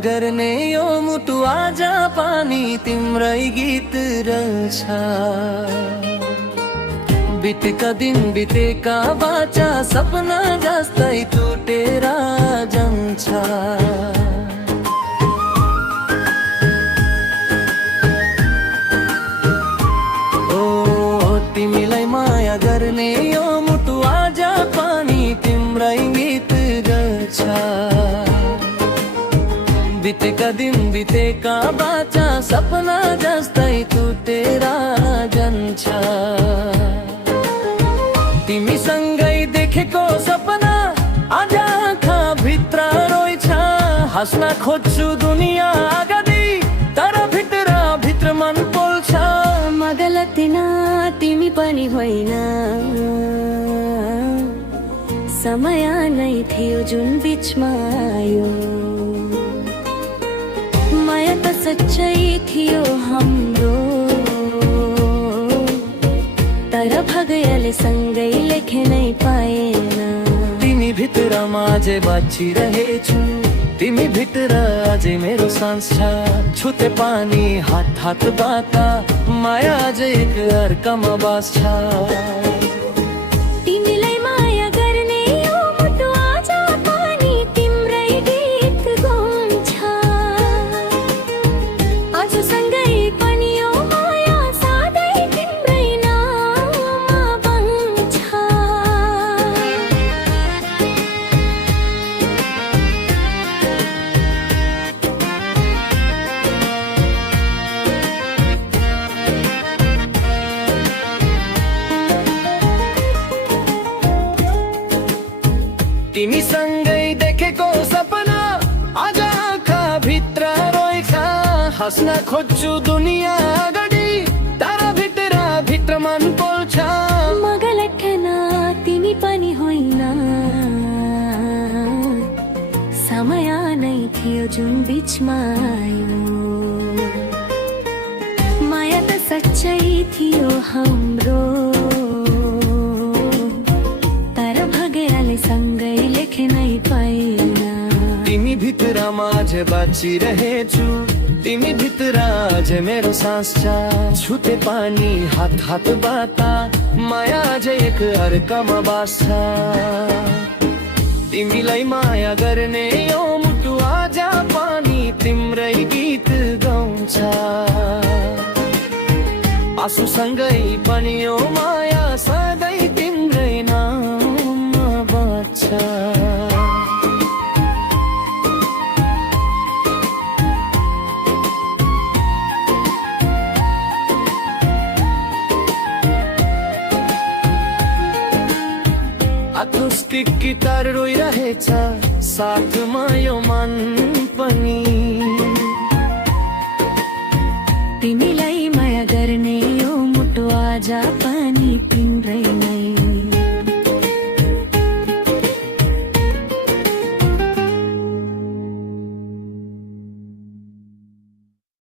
गर्ने यो मुटु आज पानी तिम्रै गीत रल्छ। बितेका दिन बितेका बाचा सपना जस्तै टुटेर जान्छ। ओ तिमीलाई माया गर्ने यो मुटु आज पानी तिम्रै गीत गर्छ। बितेका दिन बितेका बाचा सपना जस्तै टुटेर जान्छ। तिमीसँगै देखेको सपना आज आँखा भित्र रोइछ। हाँस्न खोज्छु दुनियाँ अगाडि तर भित्र भित्र मन पोल्छ। म गलती न तिमी पनि होइन, समय नै थियो जुन बिचमा आयो। माया त सच्चै थियो हाम्रो, तर भाग्यले सँगै लेख्नै पाएन। तिमी भित्र माझे बाँचिरहेछु, तिमी भित्र अझै मेरो सास छ। छुते पानी हात हात बाता माया अझै एक अर्कामा बास छ। तिमीलाई माया गर्ने यो मुटु आज पानी तिम्रै गीत गाउँछ। आजसँगै पनि यो माया सधैँ तिम्रै नाममा बन्छ। तिमीसँगै देखेको सपना आज आँखा भित्र रोइछ। हाँस्न खोज्छु दुनियाँ अगाडि तर भित्र भित्र मन पोल्छ। म गलत न तिमी पनि होइन, समय नै थियो जुन बिचमा आयो। माया त सच्चै थियो हाम्रो, तर भाग्यले सँगै लेख्नै पाएन। तिमी भित्र माझे बाँचिरहेछु, तिमी भित्र अझै मेरो सास छ। छुते पानी हात हात बाता माया अझै एक अर्कामा बास छ। तिमीलाई माया गर्ने यो मुटु आज पानी तिम्रै गीत गाउँछ। आँसुसँगै पनि यो माया सधैँ तिम्रै नाममा बाँच्छ। अकुस्टिक गिटार रोइरहेछ साथमा यो मन पनि।